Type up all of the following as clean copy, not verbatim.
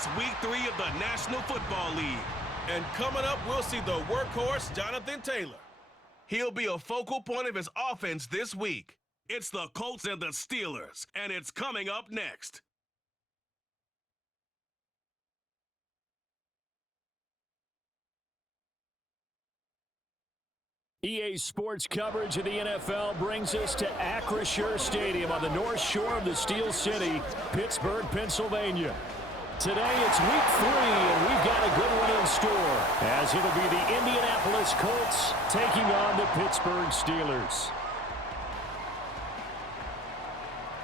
It's Week 3 of the National Football League. And coming up, we'll see the workhorse Jonathan Taylor. He'll be a focal point of his offense this week. It's the Colts and the Steelers, and it's coming up next. EA Sports coverage of the NFL brings us to Acrisure Stadium on the north shore of the Steel City, Pittsburgh, Pennsylvania. Today it's Week 3, and we've got a good one in store, as it'll be the Indianapolis Colts taking on the Pittsburgh Steelers.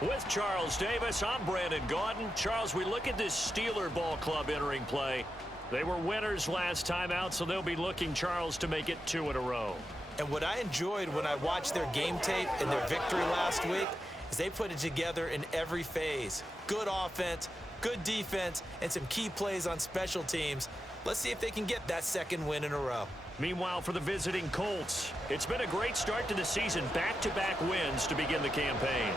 With Charles Davis, I'm Brandon Gaudin. Charles, we look at this Steeler ball club entering play. They were winners last time out, so they'll be looking, Charles, to make it 2 in a row. And what I enjoyed when I watched their game tape and their victory last week is they put it together in every phase. Good offense, good defense, and some key plays on special teams. Let's see if they can get that second win in a row. Meanwhile, for the visiting Colts, it's been a great start to the season. Back-to-back wins to begin the campaign.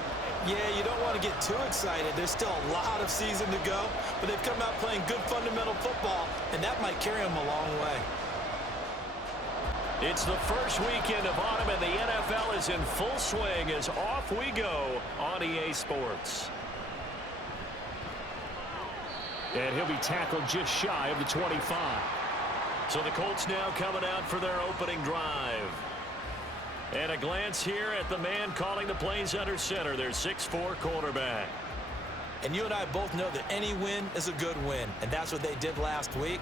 Yeah, you don't want to get too excited. There's still a lot of season to go, but they've come out playing good fundamental football, and that might carry them a long way. It's the first weekend of autumn, and the NFL is in full swing as off we go on EA Sports. And he'll be tackled just shy of the 25. So the Colts now coming out for their opening drive. And a glance here at the man calling the plays under center, their 6'4" quarterback. And you and I both know that any win is a good win, and that's what they did last week.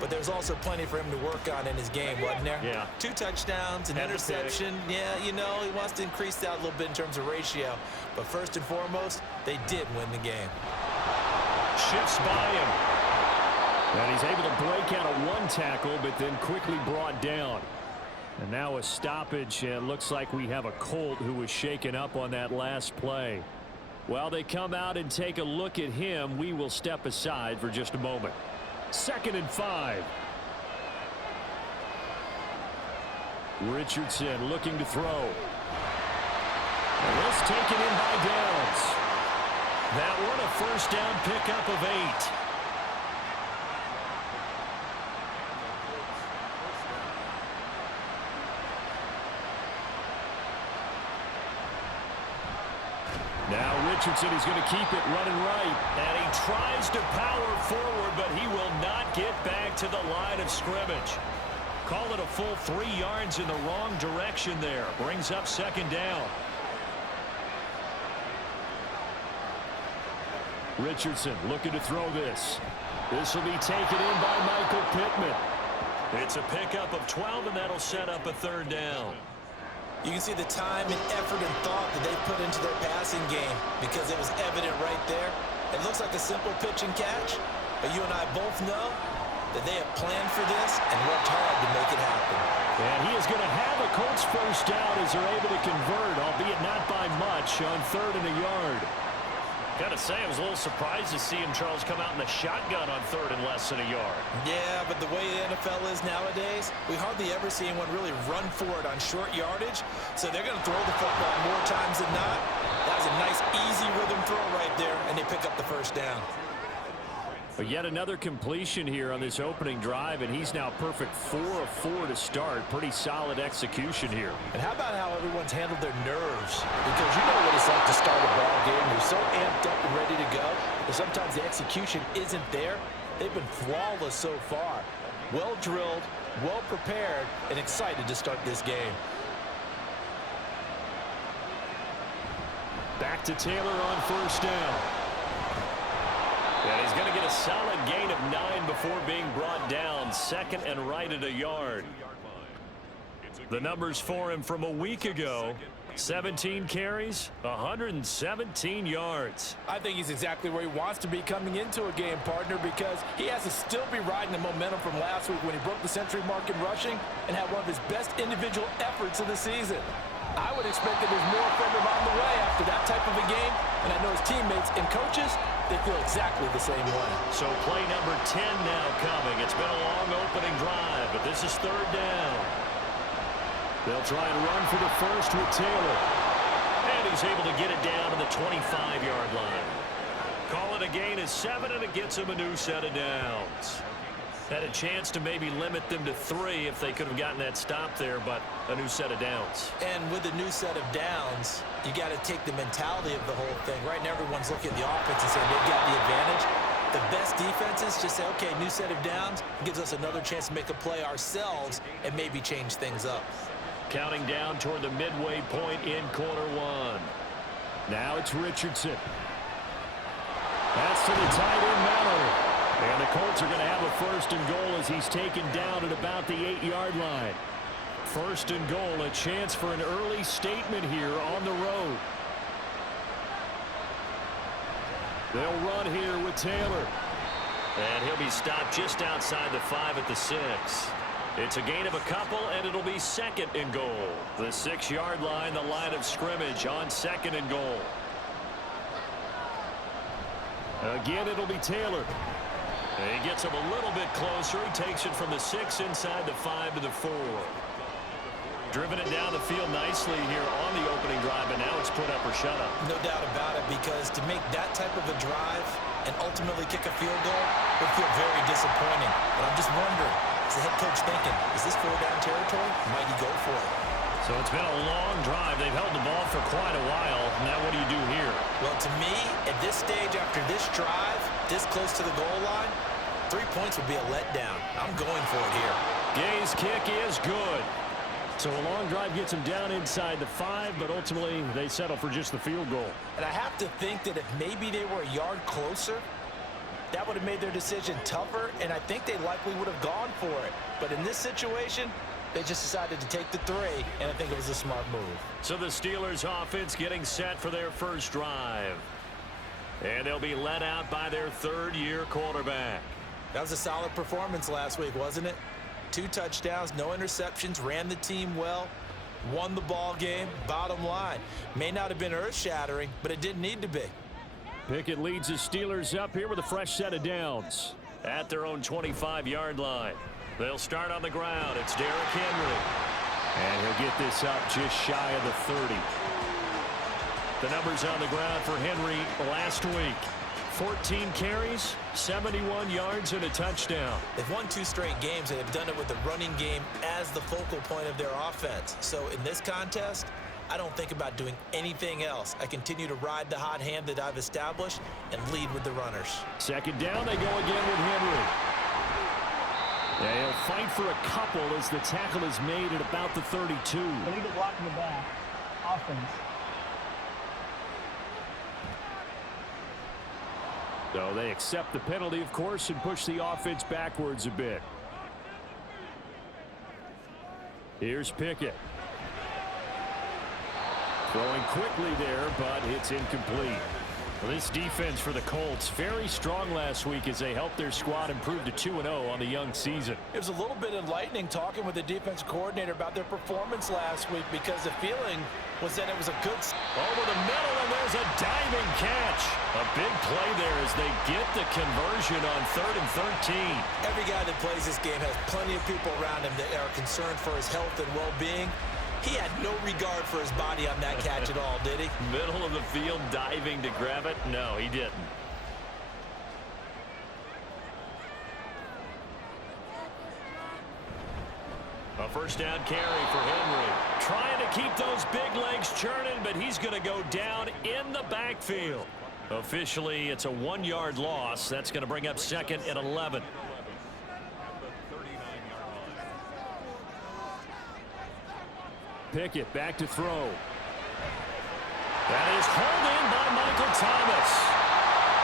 But there's also plenty for him to work on in his game, wasn't there? Yeah. 2 touchdowns, an interception. Yeah, you know, he wants to increase that a little bit in terms of ratio. But first and foremost, they did win the game. Shifts by him. And he's able to break out of 1 tackle, but then quickly brought down. And now a stoppage, and it looks like we have a Colt who was shaken up on that last play. While they come out and take a look at him, we will step aside for just a moment. 2nd and 5. Richardson looking to throw. And let's take it in by Downs. That one a first down pickup of 8. Now Richardson is going to keep it running right. And he tries to power forward, but he will not get back to the line of scrimmage. Call it a full 3 yards in the wrong direction there. Brings up 2nd down. Richardson looking to throw this. This will be taken in by Michael Pittman. It's a pickup of 12, and that'll set up a 3rd down. You can see the time and effort and thought that they put into their passing game because it was evident right there. It looks like a simple pitch and catch, but you and I both know that they have planned for this and worked hard to make it happen. And he is going to have a Colts first down as they're able to convert, albeit not by much, on 3rd and a yard. Got to say, I was a little surprised to see him, Charles, come out in the shotgun on 3rd and less than a yard. Yeah, but the way the NFL is nowadays, we hardly ever see anyone really run for it on short yardage. So they're going to throw the football more times than not. That was a nice, easy rhythm throw right there, and they pick up the first down. But yet another completion here on this opening drive, and he's now perfect 4 of 4 to start. Pretty solid execution here. And how about how everyone's handled their nerves? Because you know what it's like to start a ball game. You're so amped up and ready to go, but sometimes the execution isn't there. They've been flawless so far. Well drilled, well prepared, and excited to start this game. Back to Taylor on first down. And he's going to get a solid gain of 9 before being brought down. 2nd and right at a yard. The numbers for him from a week ago: 17 carries, 117 yards. I think he's exactly where he wants to be coming into a game, partner, because he has to still be riding the momentum from last week when he broke the century mark in rushing and had one of his best individual efforts of the season. I would expect that there's more from him on the way after that type of a game, and I know his teammates and coaches, they feel exactly the same way. So play number 10 now coming. It's been a long opening drive, but this is 3rd down. They'll try and run for the first with Taylor. And he's able to get it down to the 25-yard line. Call it a gain of 7, and it gets them a new set of downs. Had a chance to maybe limit them to 3 if they could have gotten that stop there, but a new set of downs. And with a new set of downs, you got to take the mentality of the whole thing. Right now, everyone's looking at the offense and saying they've got the advantage. The best defenses just say, okay, new set of downs, gives us another chance to make a play ourselves and maybe change things up. Counting down toward the midway point in quarter 1. Now it's Richardson. That's to the tight end, Mallory. And the Colts are going to have a 1st and goal as he's taken down at about the 8-yard line. 1st and goal, a chance for an early statement here on the road. They'll run here with Taylor. And he'll be stopped just outside the 5 at the 6. It's a gain of a couple, and it'll be 2nd and goal. The 6-yard line, the line of scrimmage on 2nd and goal. Again, it'll be Taylor. He gets him a little bit closer. He takes it from the 6 inside the 5 to the 4. Driven it down the field nicely here on the opening drive, and now it's put up or shut up. No doubt about it, because to make that type of a drive and ultimately kick a field goal would feel very disappointing. But I'm just wondering, is the head coach thinking, is this 4-down territory? Might he go for it? So it's been a long drive. They've held the ball for quite a while. Now what do you do here? Well, to me, at this stage, after this drive, this close to the goal line, 3 points would be a letdown. I'm going for it here. Gay's kick is good. So a long drive gets them down inside the 5, but ultimately they settle for just the field goal. And I have to think that if maybe they were a yard closer, that would have made their decision tougher, and I think they likely would have gone for it. But in this situation, they just decided to take the 3, and I think it was a smart move. So the Steelers offense getting set for their first drive. And they'll be led out by their 3rd-year quarterback. That was a solid performance last week, wasn't it? 2 touchdowns, no interceptions, ran the team well, won the ball game. Bottom line, may not have been earth-shattering, but it didn't need to be. Pickett leads the Steelers up here with a fresh set of downs at their own 25-yard line. They'll start on the ground. It's Derrick Henry. And he'll get this up just shy of the 30. The numbers on the ground for Henry last week. 14 carries, 71 yards, and a touchdown. They've won 2 straight games, and they've done it with the running game as the focal point of their offense. So in this contest, I don't think about doing anything else. I continue to ride the hot hand that I've established and lead with the runners. 2nd down, they go again with Henry. Yeah, he'll fight for a couple as the tackle is made at about the 32. They need to block in the back. Offense. So they accept the penalty, of course, and push the offense backwards a bit. Here's Pickett. Throwing quickly there, but it's incomplete. Well, this defense for the Colts, very strong last week as they helped their squad improve to 2-0 on the young season. It was a little bit enlightening talking with the defense coordinator about their performance last week, because the feeling was that it was a good... Over the middle, and there's a diving catch. A big play there as they get the conversion on 3rd and 13. Every guy that plays this game has plenty of people around him that are concerned for his health and well-being. He had no regard for his body on that catch at all, did he? Middle of the field, diving to grab it? No, he didn't. A 1st down carry for Henry. Trying to keep those big legs churning, but he's going to go down in the backfield. Officially, it's a 1-yard loss. That's going to bring up 2nd and 11. Pickett back to throw. That is hauled in by Michael Thomas.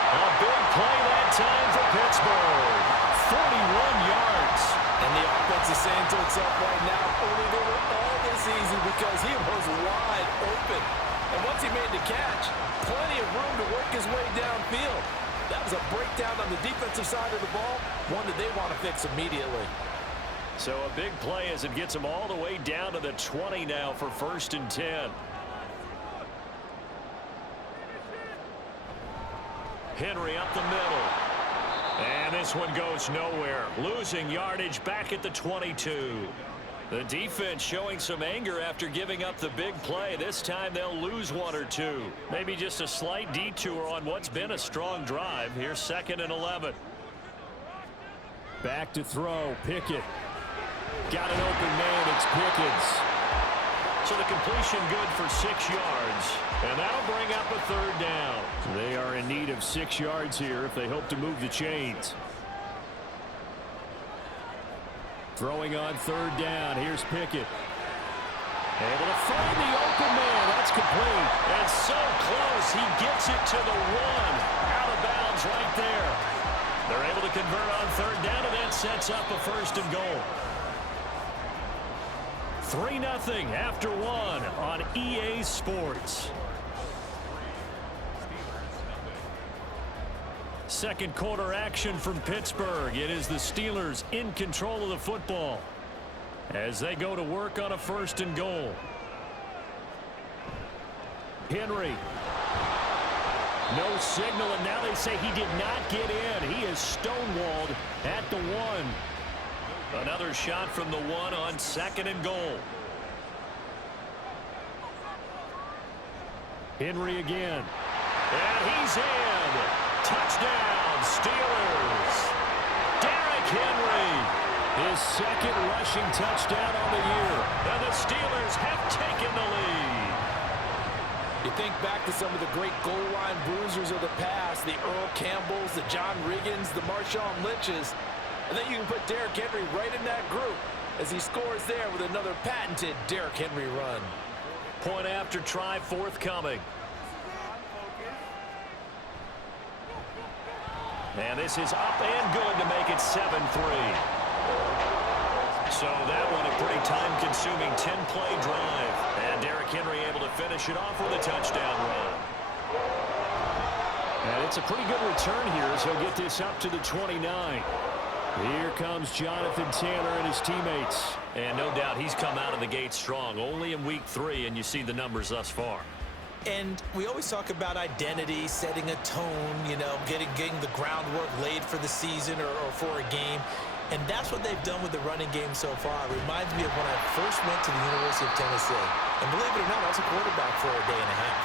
A big play that time for Pittsburgh. 41 yards. And the offense is saying to itself right now, only they were all this easy because he was wide open. And once he made the catch, plenty of room to work his way downfield. That was a breakdown on the defensive side of the ball, one that they want to fix immediately. So a big play as it gets them all the way down to the 20 now for 1st and 10. Henry up the middle. And this one goes nowhere. Losing yardage back at the 22. The defense showing some anger after giving up the big play. This time they'll lose one or two. Maybe just a slight detour on what's been a strong drive. Here's 2nd and 11. Back to throw. Pickett. Got an open man. It's Pickens. So the completion good for 6 yards. And that'll bring up a 3rd down. They are in need of 6 yards here if they hope to move the chains. Throwing on 3rd down. Here's Pickett. Able to find the open man. That's complete. And so close. He gets it to the 1. Out of bounds right there. They're able to convert on 3rd down, and that sets up a 1st and goal. 3-0 after 1 on EA Sports. Second quarter action from Pittsburgh. It is the Steelers in control of the football as they go to work on a 1st and goal. Henry. No signal, and now they say he did not get in. He is stonewalled at the 1. Another shot from the 1 on 2nd and goal. Henry again. And he's in. Touchdown, Steelers. Derrick Henry. His 2nd rushing touchdown on the year. And the Steelers have taken the lead. You think back to some of the great goal line bruisers of the past, the Earl Campbells, the John Riggins, the Marshawn Lynches. And then you can put Derrick Henry right in that group as he scores there with another patented Derrick Henry run. Point after try forthcoming. And this is up and good to make it 7-3. So that one a pretty time-consuming 10-play drive. And Derrick Henry able to finish it off with a touchdown run. And it's a pretty good return here as he'll get this up to the 29. Here comes Jonathan Taylor and his teammates. And no doubt he's come out of the gate strong. Only in week 3, and you see the numbers thus far. And we always talk about identity, setting a tone, you know, getting the groundwork laid for the season or for a game. And that's what they've done with the running game so far. It reminds me of when I first went to the University of Tennessee. And believe it or not, I was a quarterback for a day and a half.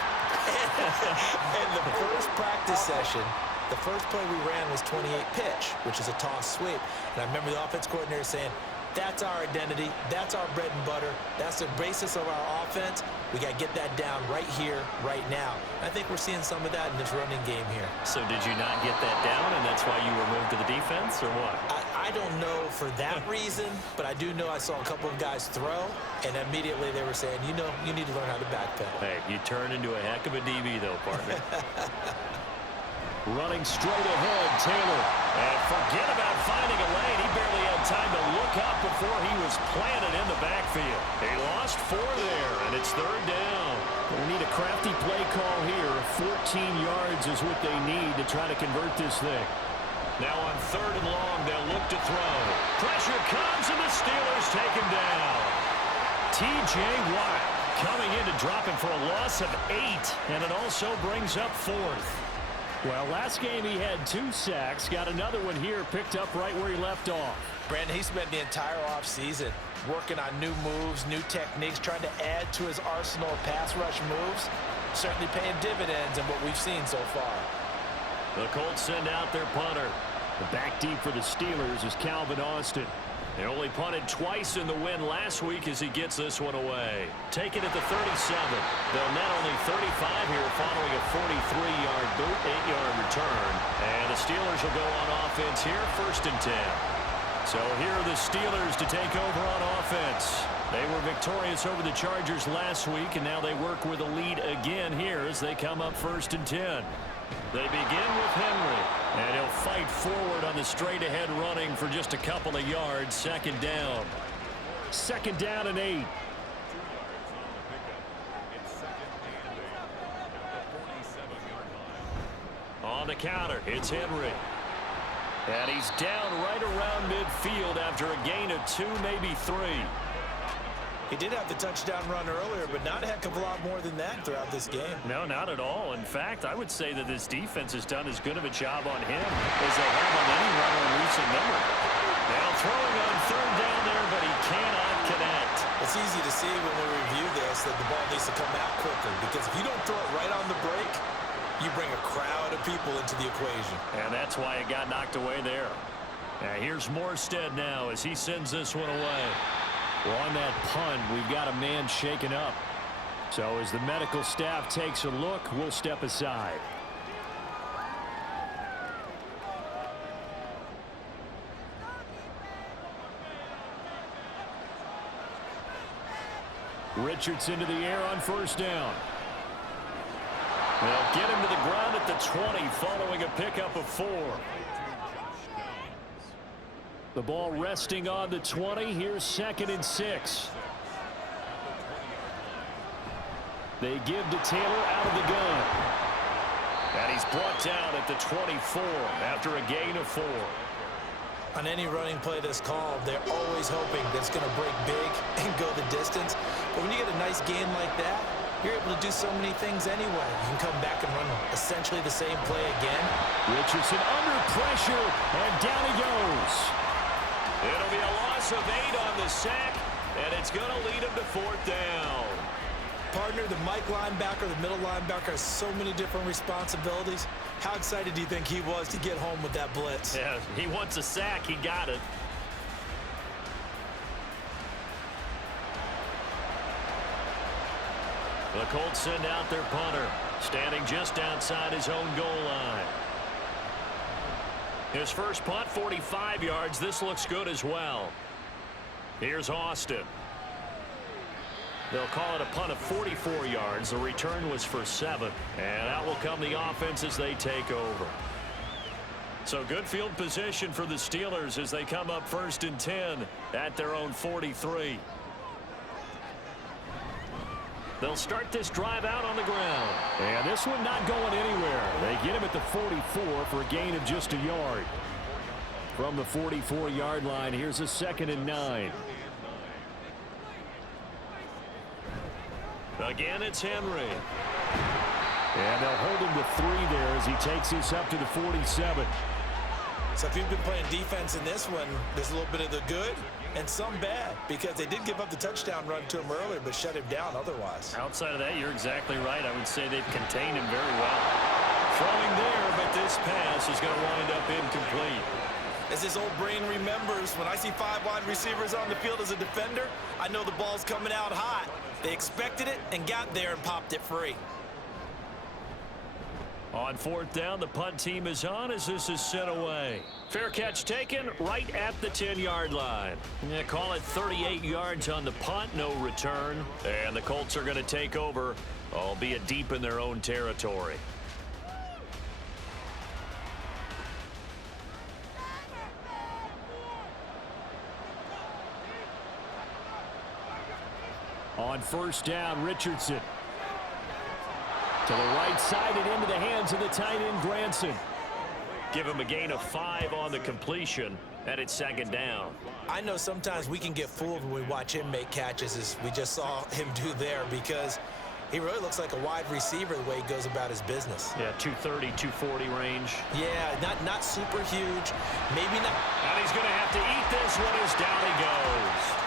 And the first practice session, the first play we ran was 28 pitch, which is a toss sweep. And I remember the offense coordinator saying, that's our identity. That's our bread and butter. That's the basis of our offense. We got to get that down right here, right now. I think we're seeing some of that in this running game here. So did you not get that down, and that's why you were moved to the defense, or what? I don't know for that reason, but I do know I saw a couple of guys throw, and immediately they were saying, you know, you need to learn how to backpedal. Hey, you turn into a heck of a DB, though, partner. Running straight ahead, Taylor. And forget about finding a lane. He barely had time to look up before he was planted in the backfield. He lost 4 there, and it's 3rd down. They need a crafty play call here. 14 yards is what they need to try to convert this thing. Now on 3rd and long, they'll look to throw. Pressure comes, and the Steelers take him down. T.J. Watt coming in to drop him for a loss of 8, and it also brings up 4th. Well, last game he had 2 sacks. Got another one here, picked up right where he left off. Brandon, he spent the entire offseason working on new moves, new techniques, trying to add to his arsenal of pass rush moves. Certainly paying dividends in what we've seen so far. The Colts send out their punter. The back deep for the Steelers is Calvin Austin. They only punted twice in the win last week as he gets this one away. Taken at the 37. They'll net only 35 here following a 43-yard boot, 8-yard return. And the Steelers will go on offense here, 1st and 10. So here are the Steelers to take over on offense. They were victorious over the Chargers last week, and now they work with a lead again here as they come up 1st and 10. They begin with Henry, and he'll fight forward on the straight-ahead running for just a couple of yards. 2nd down. 2nd down and 8. On the counter, it's Henry. And he's down right around midfield after a gain of 2, maybe 3. He did have the touchdown run earlier, but not a heck of a lot more than that throughout this game. No, not at all. In fact, I would say that this defense has done as good of a job on him as they have on any runner in recent memory. Now throwing on 3rd down there, but he cannot connect. It's easy to see when we review this that the ball needs to come out quicker, because if you don't throw it right on the break, you bring a crowd of people into the equation. And that's why it got knocked away there. Now here's Morstead now as he sends this one away. Well, on that punt, we've got a man shaken up. So as the medical staff takes a look, we'll step aside. Richards into the air on first down. They'll get him to the ground at the 20 following a pickup of 4. The ball resting on the 20. Here's 2nd and 6. They give to Taylor out of the gun. And he's brought down at the 24 after a gain of 4. On any running play that's called, they're always hoping that it's going to break big and go the distance. But when you get a nice gain like that, you're able to do so many things anyway. You can come back and run essentially the same play again. Richardson under pressure, and down he goes. It'll be a loss of 8 on the sack, and it's going to lead him to 4th down. Partner, the Mike linebacker, the middle linebacker has so many different responsibilities. How excited do you think he was to get home with that blitz? Yeah, he wants a sack. He got it. The Colts send out their punter, standing just outside his own goal line. His first punt, 45 yards. This looks good as well. Here's Austin. They'll call it a punt of 44 yards. The return was for 7. And out will come the offense as they take over. So good field position for the Steelers as they come up 1st and 10 at their own 43. They'll start this drive out on the ground. And this one not going anywhere. They get him at the 44 for a gain of just a yard. From the 44-yard line, here's a 2nd and 9. Again, it's Henry. And they'll hold him to 3 there as he takes this up to the 47. So if you've been playing defense in this one, there's a little bit of the good and some bad, because they did give up the touchdown run to him earlier but shut him down otherwise. Outside of that, you're exactly right. I would say they've contained him very well. Throwing there, but this pass is going to wind up incomplete. As his old brain remembers, when I see 5 wide receivers on the field as a defender, I know the ball's coming out hot. They expected it and got there and popped it free. On 4th down, the punt team is on as this is sent away. Fair catch taken right at the 10-yard line. Yeah, call it 38 yards on the punt, no return. And the Colts are going to take over, albeit deep in their own territory. On 1st down, Richardson. To the right side and into the hands of the tight end, Granson. Give him a gain of 5 on the completion, and it's 2nd down. I know sometimes we can get fooled when we watch him make catches, as we just saw him do there, because he really looks like a wide receiver the way he goes about his business. Yeah, 230, 240 range. Yeah, not super huge, maybe not. And he's going to have to eat this one as down he goes.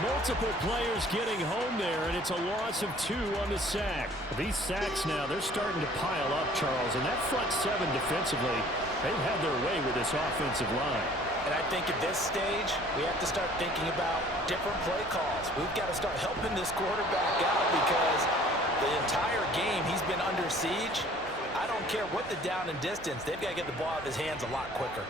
Multiple players getting home there, and it's a loss of 2 on the sack. These sacks now, they're starting to pile up, Charles, and that front 7 defensively, they've had their way with this offensive line. And I think at this stage, we have to start thinking about different play calls. We've got to start helping this quarterback out, because the entire game he's been under siege. I don't care what the down and distance, they've got to get the ball out of his hands a lot quicker.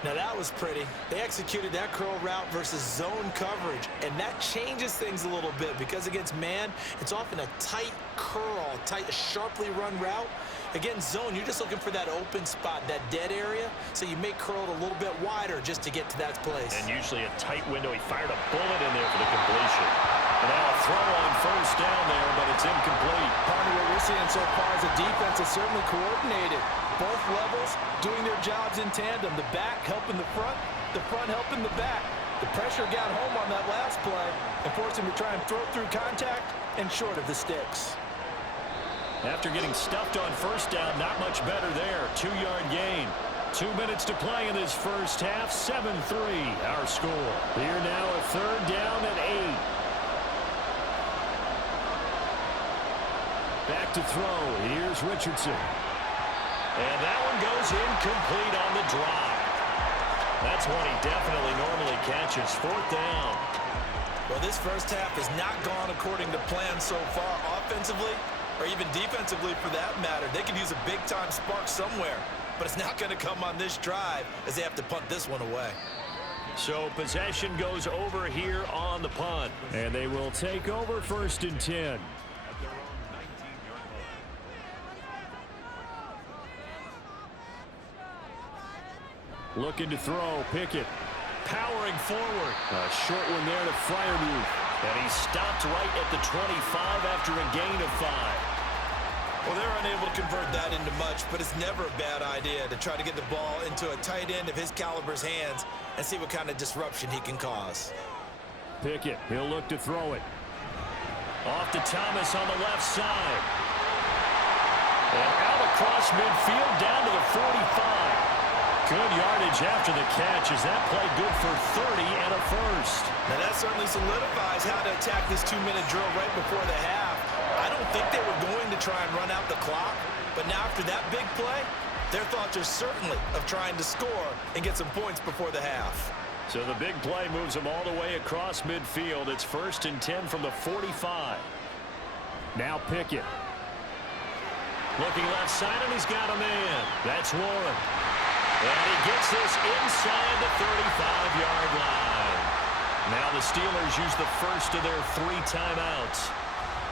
Now that was pretty. They executed that curl route versus zone coverage, and that changes things a little bit, because against man, it's often a tight curl, sharply run route. Against zone, you're just looking for that open spot, that dead area, so you may curl it a little bit wider just to get to that place. And usually a tight window. He fired a bullet in there for the completion. And now a throw on 1st down there, but it's incomplete. Part of what we're seeing so far is the defense is certainly coordinated. Both levels doing their jobs in tandem. The back helping the front helping the back. The pressure got home on that last play and forced him to try and throw through contact and short of the sticks. After getting stuffed on 1st down, not much better there. 2-yard gain. 2 minutes to play in this first half. 7-3 our score. Here now a third down and 8. Back to throw. Here's Richardson. And that one goes incomplete on the drop. That's one he definitely normally catches. 4th down. Well, this first half has not gone according to plan so far offensively or even defensively for that matter. They could use a big-time spark somewhere, but it's not going to come on this drive as they have to punt this one away. So possession goes over here on the punt. And they will take over 1st and 10. Looking to throw. Pickett powering forward. A short one there to Freiermuth. And he stopped right at the 25 after a gain of 5. Well, they're unable to convert that into much, but it's never a bad idea to try to get the ball into a tight end of his caliber's hands and see what kind of disruption he can cause. Pickett, he'll look to throw it. Off to Thomas on the left side. And out across midfield down to the 45. Good yardage after the catch. Is that play good for 30 and a first? Now that certainly solidifies how to attack this 2-minute drill right before the half. I don't think they were going to try and run out the clock, but now after that big play, their thoughts are certainly of trying to score and get some points before the half. So the big play moves them all the way across midfield. It's 1st and 10 from the 45. Now Pickett. Looking left side, and he's got a man. That's Warren. And he gets this inside the 35-yard line. Now the Steelers use the first of their 3 timeouts.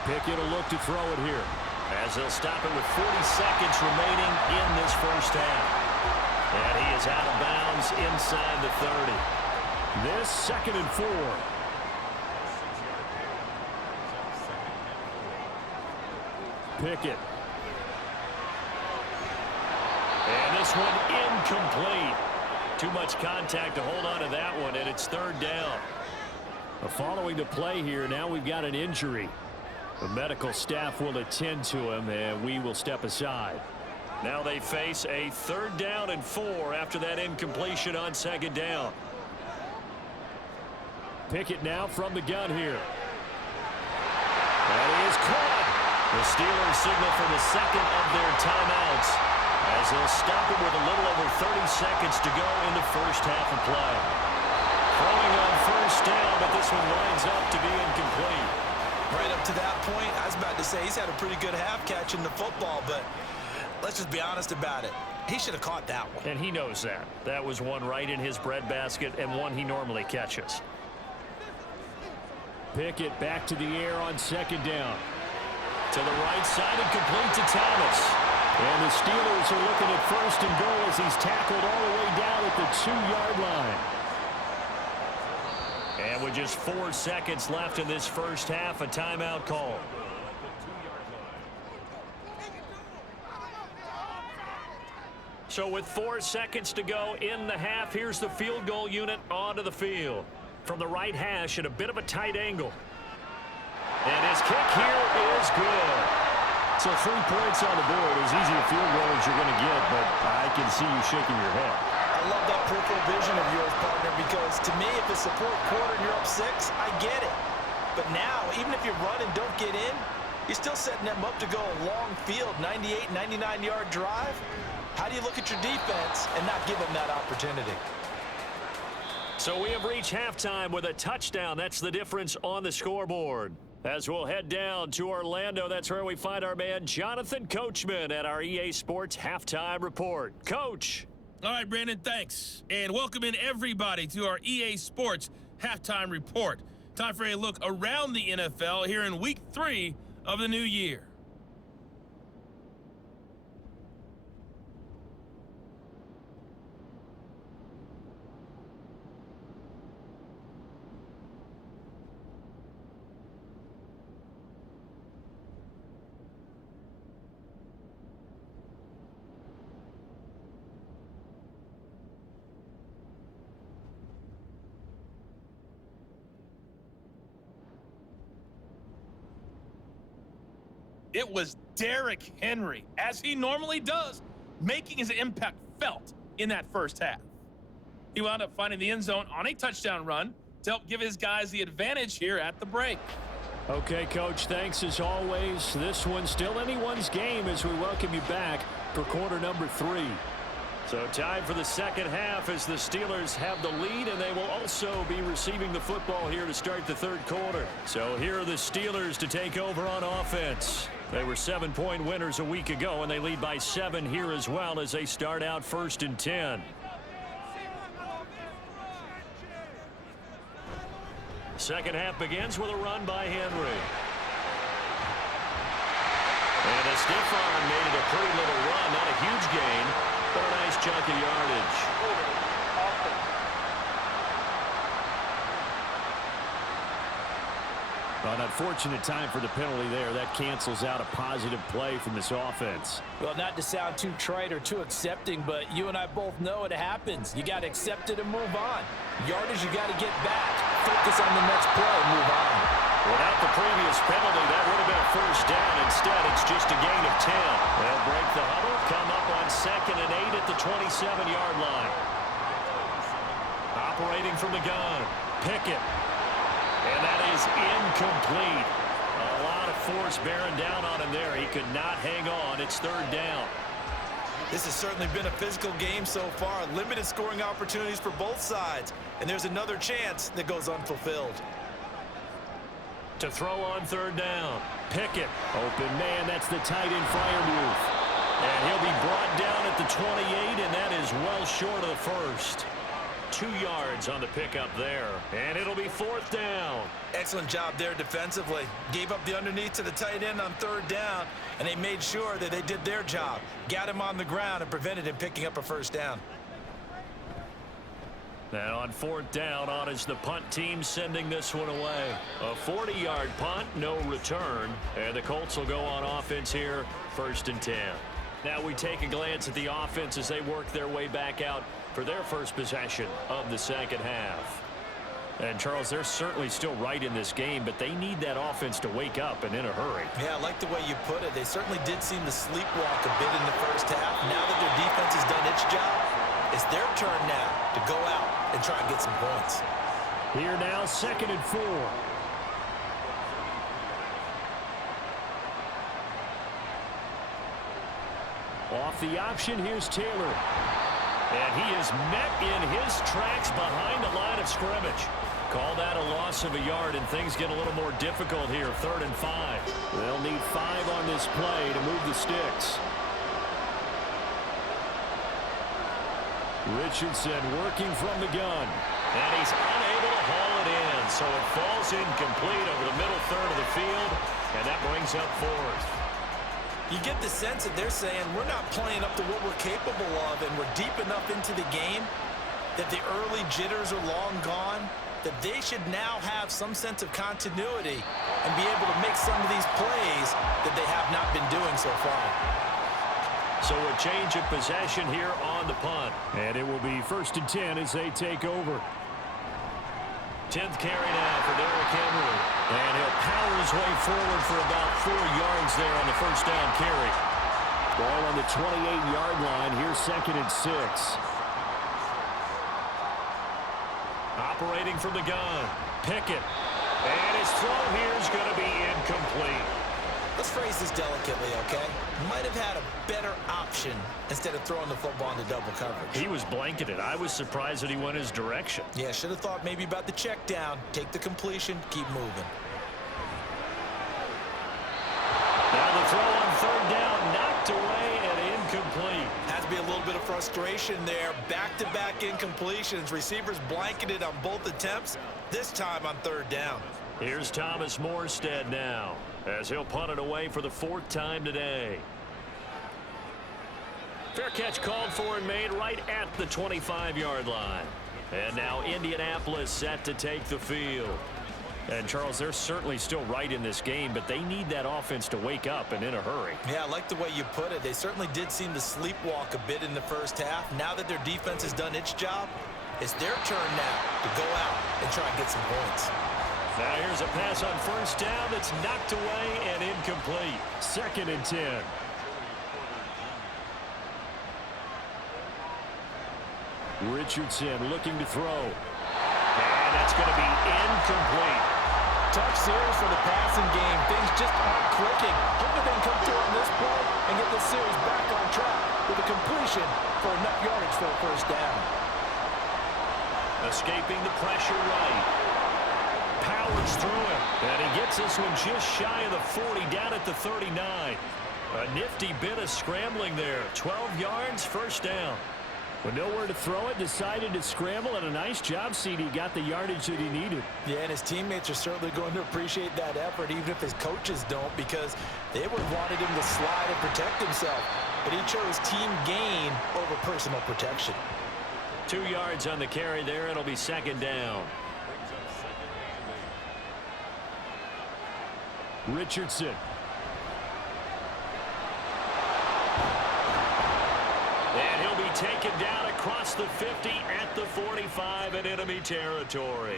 Pickett will look to throw it here, as they'll stop it with 40 seconds remaining in this first half. And he is out of bounds inside the 30. This 2nd and 4. Pickett. And this one incomplete. Too much contact to hold on to that one, and it's 3rd down. Following the play here, now we've got an injury. The medical staff will attend to him, and we will step aside. Now they face a 3rd down and 4 after that incompletion on 2nd down. Pickett now from the gun here. That is caught. The Steelers signal for the 2nd of their timeouts, as they'll stop it with a little over 30 seconds to go in the first half of play. Throwing on 1st down, but this one winds up to be incomplete. Right up to that point, I was about to say he's had a pretty good half catching the football, but let's just be honest about it. He should have caught that one. And he knows that. That was one right in his breadbasket and one he normally catches. Pickett back to the air on 2nd down. To the right side and complete to Thomas. And the Steelers are looking at 1st and goal as he's tackled all the way down at the 2-yard line. And with just 4 seconds left in this first half, a timeout call. So with 4 seconds to go in the half, here's the field goal unit onto the field. From the right hash at a bit of a tight angle. And his kick here is good. So 3 points on the board, as easy a field goal as you're going to get, but I can see you shaking your head. I love that peripheral vision of yours, partner, because to me, if it's the 4th quarter and you're up 6, I get it. But now, even if you run and don't get in, you're still setting them up to go a long field, 98, 99-yard drive. How do you look at your defense and not give them that opportunity? So we have reached halftime with a touchdown. That's the difference on the scoreboard. As we'll head down to Orlando, that's where we find our man Jonathan Coachman at our EA Sports Halftime Report. Coach. All right, Brandon, thanks. And welcome in everybody to our EA Sports Halftime Report. Time for a look around the NFL here in Week 3 of the new year. It was Derrick Henry, as he normally does, making his impact felt in that first half. He wound up finding the end zone on a touchdown run to help give his guys the advantage here at the break. Okay, Coach, thanks as always. This one's still anyone's game as we welcome you back for quarter number 3. So time for the second half as the Steelers have the lead, and they will also be receiving the football here to start the third quarter. So here are the Steelers to take over on offense. They were 7-point winners a week ago, and they lead by 7 here as well as they start out 1st and 10. Second half begins with a run by Henry. And a stiff arm made it a pretty little run, not a huge gain, but a nice chunk of yardage. An unfortunate time for the penalty there. That cancels out a positive play from this offense. Well, not to sound too trite or too accepting, but you and I both know it happens. You got to accept it and move on. Yardage, you got to get back. Focus on the next play and move on. Without the previous penalty, that would have been a first down. Instead, it's just a gain of 10. They'll break the huddle, come up on 2nd and 8 at the 27-yard line. Operating from the gun, Pickett. And that is incomplete. A lot of force bearing down on him there. He could not hang on. It's 3rd down. This has certainly been a physical game so far. Limited scoring opportunities for both sides. And there's another chance that goes unfulfilled. To throw on 3rd down. Pickett. Open man. That's the tight end fire move. And he'll be brought down at the 28, and that is well short of the first. 2 yards on the pickup there. And it'll be 4th down. Excellent job there defensively. Gave up the underneath to the tight end on 3rd down, and they made sure that they did their job. Got him on the ground and prevented him picking up a first down. Now on 4th down, on is the punt team sending this one away. A 40-yard punt, no return. And the Colts will go on offense here, 1st and 10. Now we take a glance at the offense as they work their way back out for their first possession of the second half. And, Charles, they're certainly still right in this game, but they need that offense to wake up and in a hurry. Yeah, I like the way you put it. They certainly did seem to sleepwalk a bit in the first half. Now that their defense has done its job, it's their turn now to go out and try and get some points. Here now, 2nd and 4. Off the option, here's Taylor. And he is met in his tracks behind the line of scrimmage. Call that a loss of a yard, and things get a little more difficult here, 3rd and 5. They'll need 5 on this play to move the sticks. Richardson working from the gun. And he's unable to haul it in, so it falls incomplete over the middle third of the field, and that brings up 4th. You get the sense that they're saying we're not playing up to what we're capable of, and we're deep enough into the game that the early jitters are long gone, that they should now have some sense of continuity and be able to make some of these plays that they have not been doing so far. So a change of possession here on the punt. And it will be 1st and 10 as they take over. 10th carry now for Derrick Henry. And he'll power his way forward for about 4 yards there on the first down carry. Ball on the 28-yard line. Here's 2nd and 6. Operating from the gun. Pickett. And his throw here is going to be incomplete. Let's phrase this delicately, okay? Might have had a better option instead of throwing the football into double coverage. He was blanketed. I was surprised that he went his direction. Yeah, should have thought maybe about the check down, take the completion, keep moving. Now the throw on 3rd down, knocked away and incomplete. Has to be a little bit of frustration there. Back-to-back incompletions. Receivers blanketed on both attempts, this time on 3rd down. Here's Thomas Morstead now, as he'll punt it away for the 4th time today. Fair catch called for and made right at the 25-yard line. And now Indianapolis set to take the field. And, Charles, they're certainly still right in this game, but they need that offense to wake up and in a hurry. Yeah, I like the way you put it. They certainly did seem to sleepwalk a bit in the first half. Now that their defense has done its job, it's their turn now to go out and try and get some points. Now here's a pass on 1st down that's knocked away and incomplete. 2nd and 10. Richardson looking to throw. And that's going to be incomplete. Tough series for the passing game. Things just aren't clicking. Hopefully they can come through on this play and get the series back on track with a completion for enough yardage for a first down. Escaping the pressure right. Powers through it. And he gets this one just shy of the 40, down at the 39. A nifty bit of scrambling there. 12 yards, first down. With nowhere to throw it, decided to scramble, and a nice job, CD. Got the yardage that he needed. Yeah, and his teammates are certainly going to appreciate that effort, even if his coaches don't, because they would have wanted him to slide and protect himself. But he chose team gain over personal protection. 2 yards on the carry there. It'll be second down. Richardson. And he'll be taken down across the 50 at the 45 in enemy territory.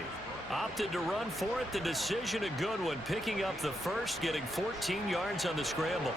Opted to run for it. The decision a good one. Picking up the first, getting 14 yards on the scramble.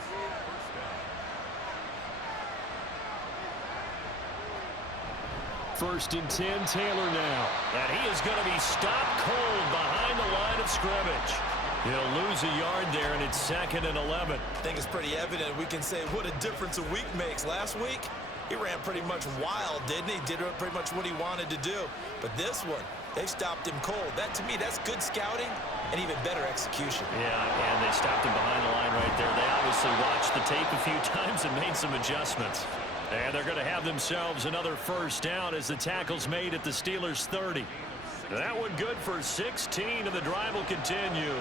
First and 10, Taylor now. And he is going to be stopped cold behind the line of scrimmage. He'll lose a yard there, and it's second and 11. I think it's pretty evident. We can say what a difference a week makes. Last week, he ran pretty much wild, didn't he? Did pretty much what he wanted to do. But this one, they stopped him cold. That, to me, that's good scouting and even better execution. Yeah, and they stopped him behind the line right there. They obviously watched the tape a few times and made some adjustments. And they're going to have themselves another first down as the tackle's made at the Steelers' 30. That one good for 16, and the drive will continue.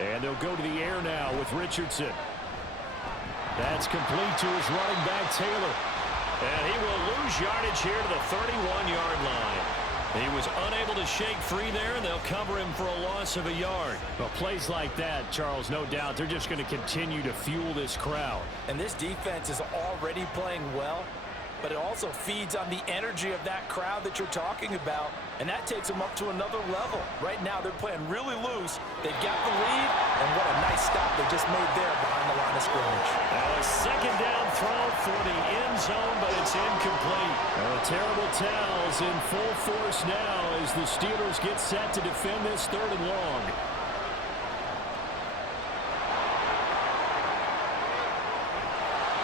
And they'll go to the air now with Richardson. That's complete to his running back, Taylor. And he will lose yardage here to the 31-yard line. He was unable to shake free there, and they'll cover him for a loss of a yard. Well, plays like that, Charles, no doubt, they're just going to continue to fuel this crowd. And this defense is already playing well, but it also feeds on the energy of that crowd that you're talking about, and that takes them up to another level. Right now, they're playing really loose. They've got the lead, and what a nice stop they just made there behind the line of scrimmage. Now a second down throw for the end zone, but it's incomplete. A terrible towels in full force now as the Steelers get set to defend this third and long.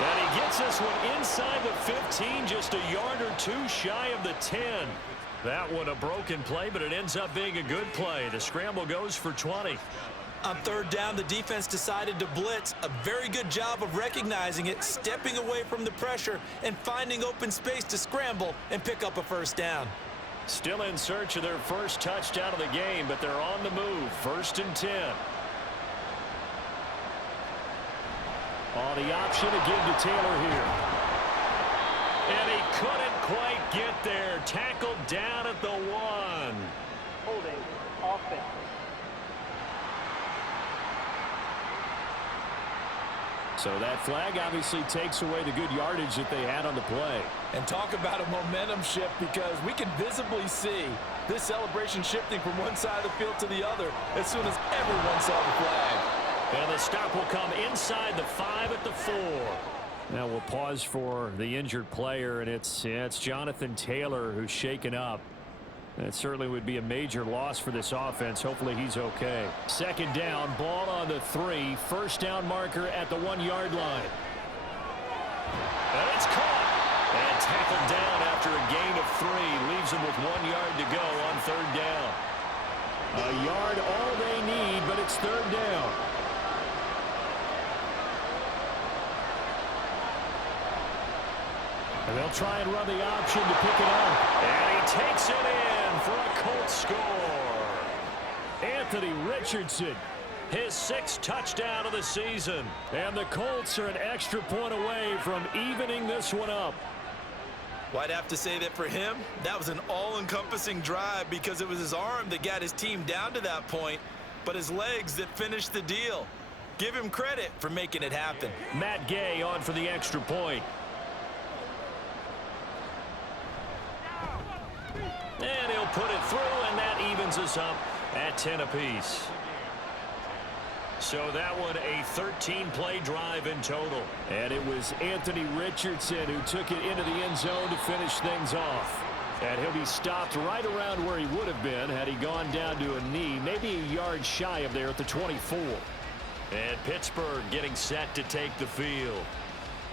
And he gets this one inside the 15, just a yard or two shy of the 10. That one a broken play, but it ends up being a good play. The scramble goes for 20. On third down, the defense decided to blitz. A very good job of recognizing it, stepping away from the pressure, and finding open space to scramble and pick up a first down. Still in search of their first touchdown of the game, but they're on the move. First and 10. On the option to give to Taylor here. And he couldn't quite get there. Tackled down at the 1. Holding offense. So that flag obviously takes away the good yardage that they had on the play. And talk about a momentum shift, because we can visibly see this celebration shifting from one side of the field to the other as soon as everyone saw the flag. And the stop will come inside the 5 at the 4. Now we'll pause for the injured player, and it's Jonathan Taylor who's shaken up. That certainly would be a major loss for this offense. Hopefully he's okay. Second down, ball on the 3. First down marker at the 1-yard line. And it's caught. And tackled down after a gain of 3. Leaves them with 1 yard to go on third down. A yard all they need, but it's third down. And they'll try and run the option to pick it up. And he takes it in for a Colts score. Anthony Richardson, his 6th touchdown of the season. And the Colts are an extra point away from evening this one up. Well, I'd have to say that for him, that was an all-encompassing drive, because it was his arm that got his team down to that point, but his legs that finished the deal. Give him credit for making it happen. Matt Gay on for the extra point. And he'll put it through, and that evens us up at 10 apiece. So that one a 13-play drive in total. And it was Anthony Richardson who took it into the end zone to finish things off. And he'll be stopped right around where he would have been had he gone down to a knee, maybe a yard shy of there at the 24. And Pittsburgh getting set to take the field.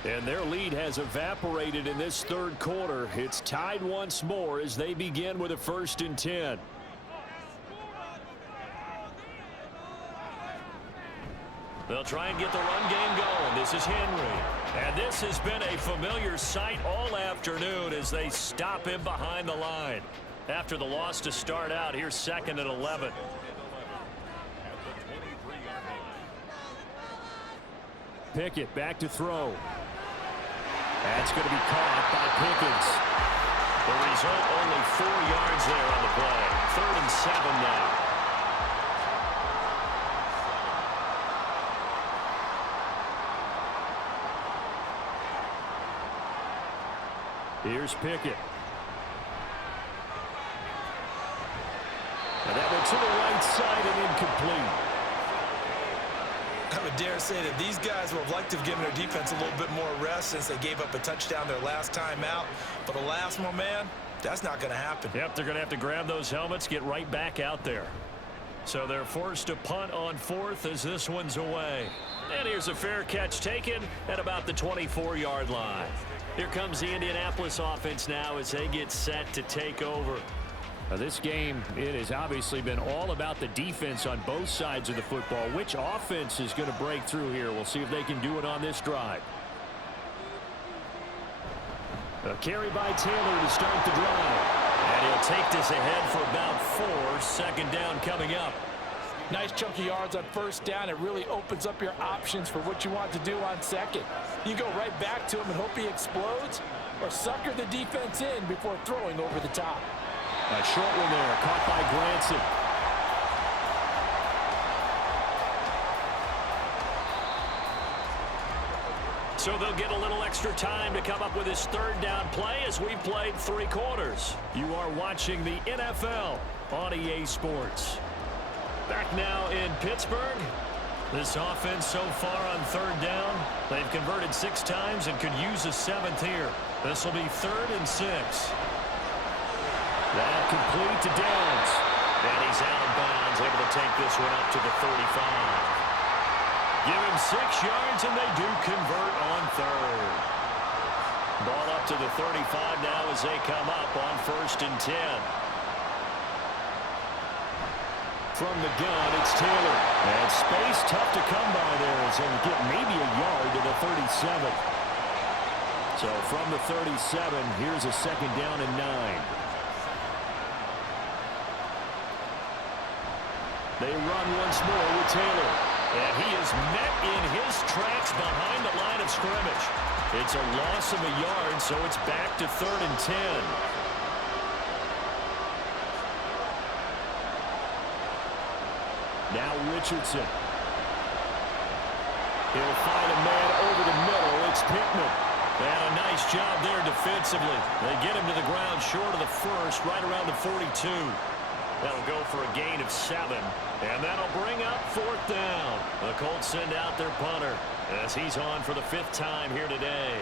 And their lead has evaporated in this third quarter. It's tied once more as they begin with a 1st and 10. They'll try and get the run game going. This is Henry. And this has been a familiar sight all afternoon as they stop him behind the line. After the loss to start out, here's 2nd and 11. Pickett back to throw. That's going to be caught by Pickens. The result, only 4 yards there on the play. 3rd and 7 now. Here's Pickett. And that one to the right side and incomplete. I would dare say that these guys would have liked to have given their defense a little bit more rest since they gave up a touchdown their last time out. But alas, my man, that's not going to happen. Yep, they're going to have to grab those helmets, get right back out there. So they're forced to punt on 4th as this one's away. And here's a fair catch taken at about the 24-yard line. Here comes the Indianapolis offense now as they get set to take over. Now this game, it has obviously been all about the defense on both sides of the football. Which offense is going to break through here? We'll see if they can do it on this drive. A carry by Taylor to start the drive. And he'll take this ahead for about 4. 2nd down coming up. Nice chunky yards on 1st down. It really opens up your options for what you want to do on 2nd. You go right back to him and hope he explodes, or sucker the defense in before throwing over the top. A short one there, caught by Granson. So they'll get a little extra time to come up with his 3rd down play as we've played 3 quarters. You are watching the NFL on EA Sports. Back now in Pittsburgh. This offense so far on 3rd down, they've converted 6 times and could use a 7th here. This will be 3rd and 6. That complete to Downs. And he's out of bounds, able to take this one up to the 35. Give him 6 yards, and they do convert on 3rd. Ball up to the 35 now as they come up on 1st and 10. From the gun, it's Taylor. And space tough to come by there as they get maybe a yard to the 37. So from the 37, here's a 2nd down and 9. They run once more with Taylor. And he is met in his tracks behind the line of scrimmage. It's a loss of a yard, so it's back to 3rd and 10. Now Richardson. He'll find a man over the middle. It's Pittman. And a nice job there defensively. They get him to the ground short of the 1st, right around the 42. That'll go for a gain of 7. And that'll bring up 4th down. The Colts send out their punter as he's on for the 5th time here today.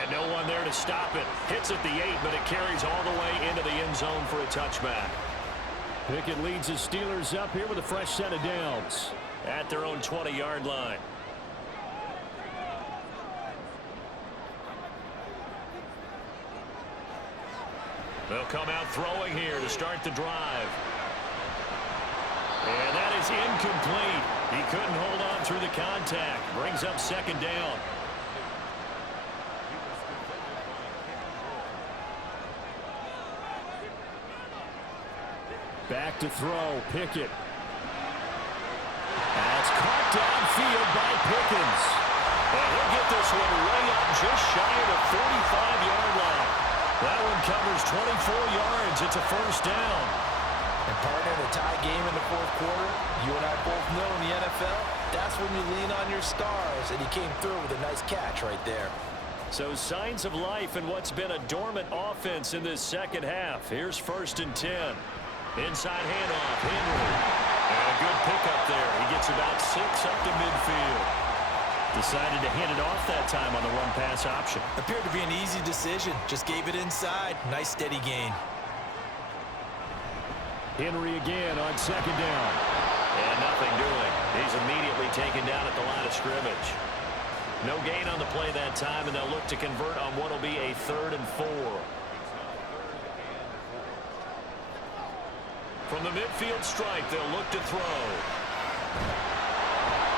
And no one there to stop it. Hits at the 8, but it carries all the way into the end zone for a touchback. Pickett leads the Steelers up here with a fresh set of downs. At their own 20-yard line. They'll come out throwing here to start the drive. And that is incomplete. He couldn't hold on through the contact. Brings up 2nd down. Back to throw, Pickett. That's caught downfield by Pickens. And he'll get this one way up just shy of the 45-yard line. That one covers 24 yards. It's a 1st down. And partner, in a tie game in the 4th quarter, you and I both know in the NFL, that's when you lean on your stars, and he came through with a nice catch right there. So signs of life in what's been a dormant offense in this 2nd half. Here's 1st and 10. Inside handoff, Henry. And a good pickup there. He gets about 6 up to midfield. Decided to hand it off that time on the run-pass option. Appeared to be an easy decision. Just gave it inside. Nice steady gain. Henry again on second down. And nothing doing. He's immediately taken down at the line of scrimmage. No gain on the play that time, and they'll look to convert on what will be a 3rd and 4. From the midfield stripe, they'll look to throw.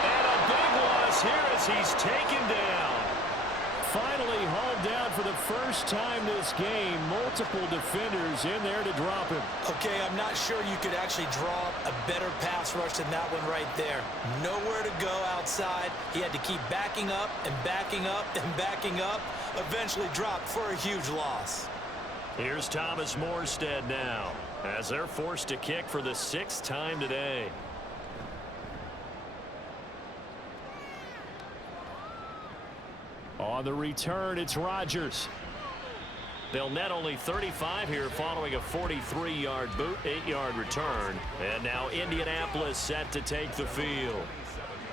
And a big loss here as he's taken down. Finally hauled down for the first time this game. Multiple defenders in there to drop him. Okay, I'm not sure you could actually draw a better pass rush than that one right there. Nowhere to go outside. He had to keep backing up and backing up and backing up. Eventually dropped for a huge loss. Here's Thomas Morstead now, as they're forced to kick for the 6th time today. On the return, it's Rodgers. They'll net only 35 here following a 43-yard boot, 8-yard return. And now Indianapolis set to take the field.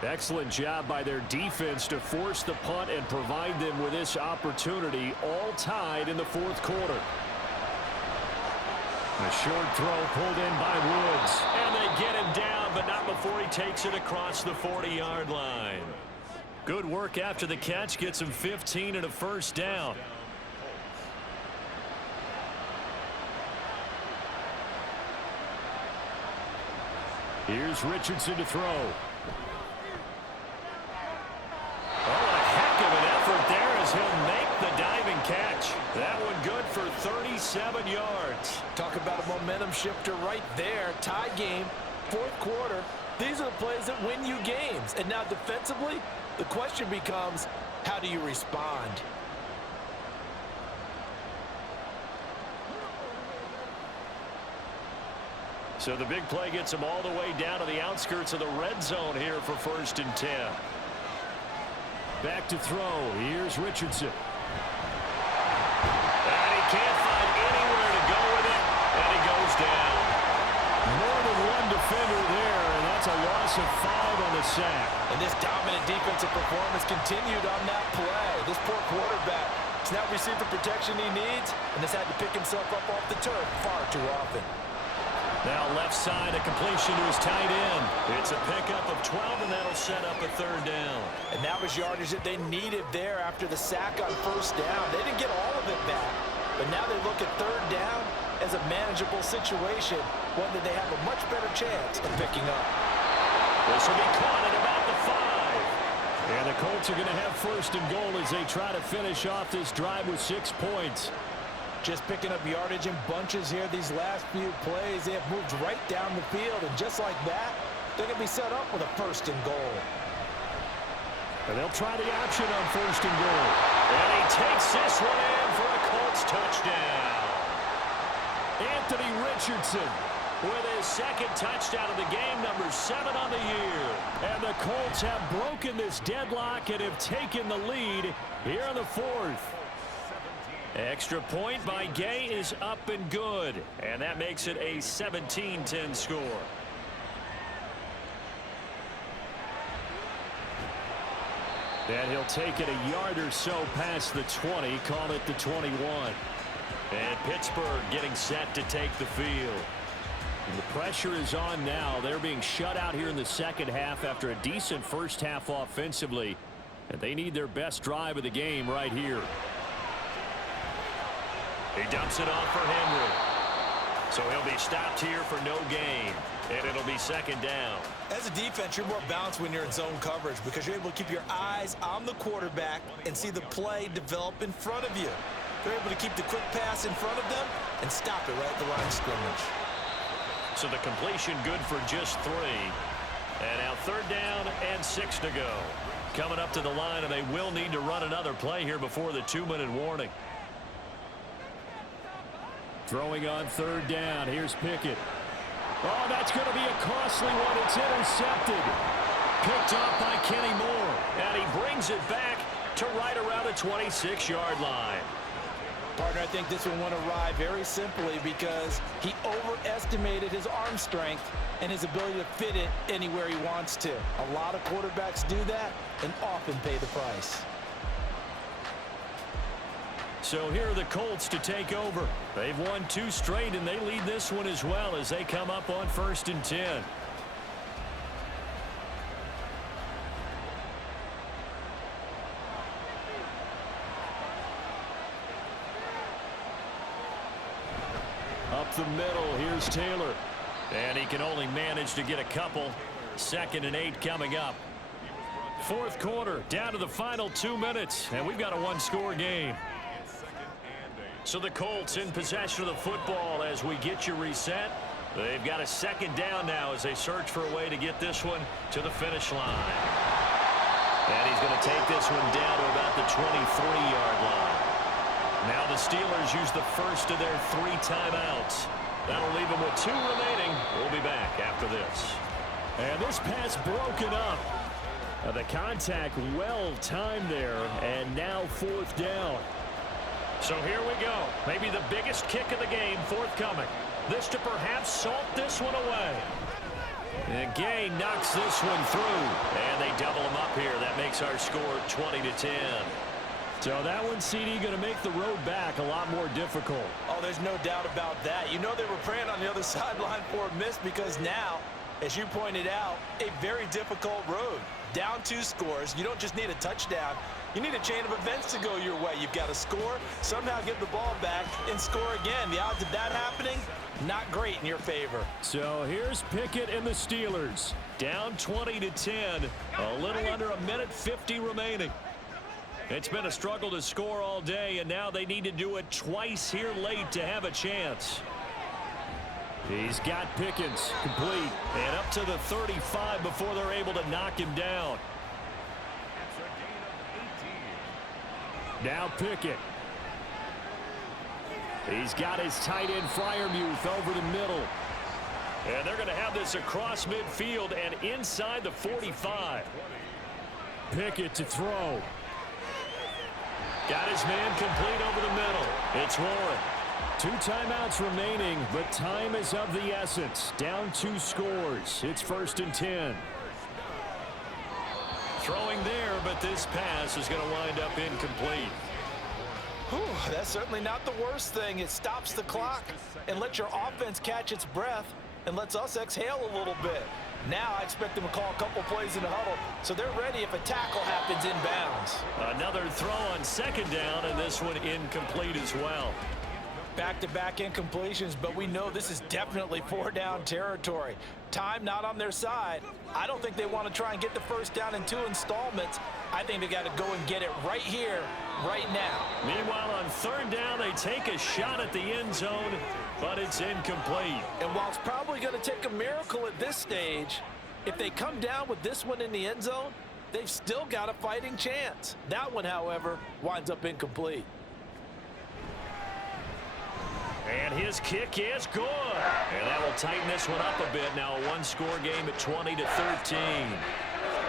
Excellent job by their defense to force the punt and provide them with this opportunity, all tied in the 4th quarter. A short throw pulled in by Woods. And they get him down, but not before he takes it across the 40-yard line. Good work after the catch. Gets him 15 and a first down. Here's Richardson to throw. Oh, a heck of an effort there as he'll make the diving catch. That one good for 37 yards. Talk about a momentum shifter right there. Tie game, 4th quarter. These are the plays that win you games. And now defensively, the question becomes, how do you respond? So the big play gets him all the way down to the outskirts of the red zone here for 1st and 10. Back to throw. Here's Richardson. And he can't find anywhere to go with it, and he goes down. More than one defender there, and that's a loss of 5 on the sack. And this dominant defensive performance continued on that play. This poor quarterback has now received the protection he needs and has had to pick himself up off the turf far too often. Now left side, a completion to his tight end. It's a pickup of 12, and that'll set up a 3rd down. And that was yardage that they needed there after the sack on 1st down. They didn't get all of it back, but now they look at 3rd down as a manageable situation, one that they have a much better chance of picking up. This will be caught at about the 5. And the Colts are going to have 1st and goal as they try to finish off this drive with 6 points. Just picking up yardage in bunches here these last few plays. They have moved right down the field, and just like that, they're going to be set up with a 1st and goal. And they'll try the option on 1st and goal. And he takes this one in for a Colts touchdown. Anthony Richardson with his 2nd touchdown of the game, number 7 on the year. And the Colts have broken this deadlock and have taken the lead here in the 4th. Extra point by Gay is up and good, and that makes it a 17-10 score. And he'll take it a yard or so past the 20, call it the 21. And Pittsburgh getting set to take the field. And the pressure is on now. They're being shut out here in the 2nd half after a decent 1st half offensively. And they need their best drive of the game right here. He dumps it off for Henry. So he'll be stopped here for no gain. And it'll be 2nd down. As a defense, you're more balanced when you're in zone coverage because you're able to keep your eyes on the quarterback and see the play develop in front of you. They're able to keep the quick pass in front of them and stop it right at the line of scrimmage. So the completion good for just 3. And now 3rd down and 6 to go. Coming up to the line, and they will need to run another play here before the 2-minute warning. Throwing on 3rd down. Here's Pickett. Oh, that's going to be a costly one. It's intercepted. Picked off by Kenny Moore. And he brings it back to right around the 26-yard line. Partner, I think this one went awry very simply because he overestimated his arm strength and his ability to fit it anywhere he wants to. A lot of quarterbacks do that and often pay the price. So here are the Colts to take over. They've won 2 straight, and they lead this one as well as they come up on 1st and 10. Up the middle, here's Taylor. And he can only manage to get a couple. 2nd and 8 coming up. 4th quarter, down to the final 2 minutes, and we've got a 1-score game. So the Colts in possession of the football as we get you reset. They've got a 2nd down now as they search for a way to get this one to the finish line. And he's going to take this one down to about the 23-yard line. Now the Steelers use the first of their 3 timeouts. That'll leave them with 2 remaining. We'll be back after this. And this pass broken up. The contact well timed there, and now 4th down. So here we go. Maybe the biggest kick of the game forthcoming. This to perhaps salt this one away. And Gay knocks this one through. And they double him up here. That makes our score 20-10. So that one, CD, going to make the road back a lot more difficult. Oh, there's no doubt about that. You know they were praying on the other sideline for a miss because now, as you pointed out, a very difficult road. Down 2 scores. You don't just need a touchdown. You need a chain of events to go your way. You've got to score, somehow get the ball back, and score again. The odds of that happening, not great in your favor. So here's Pickett and the Steelers. Down 20-10. A little under a minute 50 remaining. It's been a struggle to score all day, and now they need to do it twice here late to have a chance. He's got Pickens complete and up to the 35 before they're able to knock him down. Now Pickett. He's got his tight end Freiermuth over the middle. And they're going to have this across midfield and inside the 45. Pickett to throw. Got his man complete over the middle. It's Warren. 2 timeouts remaining, but time is of the essence. Down 2 scores. It's 1st and 10. Throwing there, but this pass is going to wind up incomplete. Whew, that's certainly not the worst thing. It stops the clock and lets your offense catch its breath and lets us exhale a little bit. Now I expect them to call a couple plays in the huddle, so they're ready if a tackle happens inbounds. Another throw on 2nd down, and this one incomplete as well. Back-to-back incompletions, but we know this is definitely 4-down territory. Time not on their side. I don't think they want to try and get the 1st down in 2 installments. I think they got to go and get it right here, right now. Meanwhile, on 3rd down, they take a shot at the end zone, but it's incomplete. And while it's probably going to take a miracle at this stage, if they come down with this one in the end zone, they've still got a fighting chance. That one, however, winds up incomplete. And his kick is good. And that will tighten this one up a bit. Now a 1-score game at 20-13.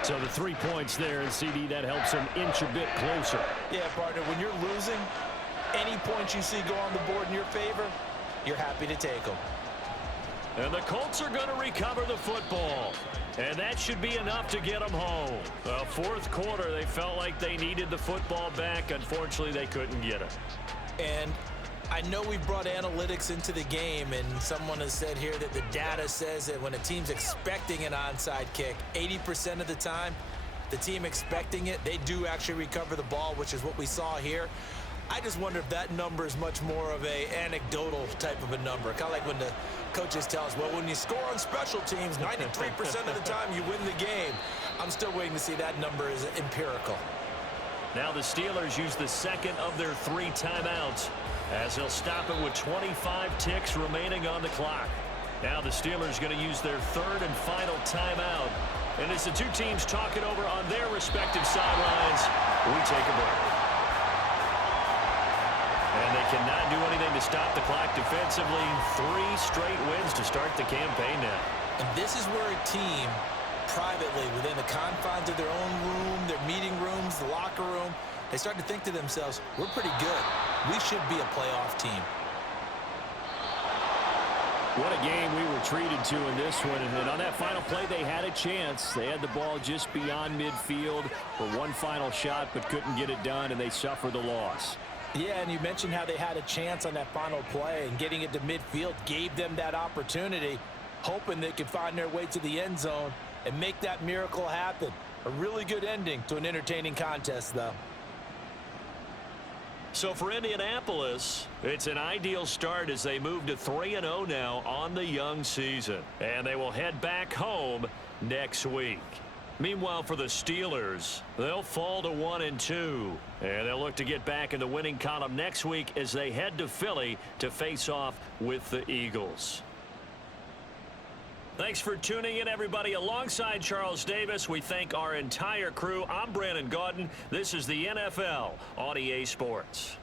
So the 3 points there, and CD, that helps him inch a bit closer. Yeah, partner, when you're losing, any points you see go on the board in your favor, you're happy to take them. And the Colts are going to recover the football. And that should be enough to get them home. The 4th quarter, they felt like they needed the football back. Unfortunately, they couldn't get it. And I know we've brought analytics into the game, and someone has said here that the data says that when a team's expecting an onside kick, 80% of the time, the team expecting it, they do actually recover the ball, which is what we saw here. I just wonder if that number is much more of a anecdotal type of a number. Kind of like when the coaches tell us, well, when you score on special teams, 93% of the time you win the game. I'm still waiting to see that number is empirical. Now the Steelers use the 2nd of their 3 timeouts as they'll stop it with 25 ticks remaining on the clock. Now the Steelers going to use their 3rd and final timeout. And as the 2 teams talk it over on their respective sidelines, we take a break. And they cannot do anything to stop the clock defensively. 3 straight wins to start the campaign now. And this is where a team, privately, within the confines of their own room, their meeting rooms, the locker room, they start to think to themselves, we're pretty good. We should be a playoff team. What a game we were treated to in this one. And on that final play, they had a chance. They had the ball just beyond midfield for one final shot, but couldn't get it done, and they suffered the loss. Yeah, and you mentioned how they had a chance on that final play, and getting it to midfield gave them that opportunity, hoping they could find their way to the end zone and make that miracle happen. A really good ending to an entertaining contest, though. So for Indianapolis, it's an ideal start as they move to 3-0 now on the young season. And they will head back home next week. Meanwhile, for the Steelers, they'll fall to 1-2. And they'll look to get back in the winning column next week as they head to Philly to face off with the Eagles. Thanks for tuning in, everybody. Alongside Charles Davis, we thank our entire crew. I'm Brandon Gaudin. This is the NFL on EA Sports.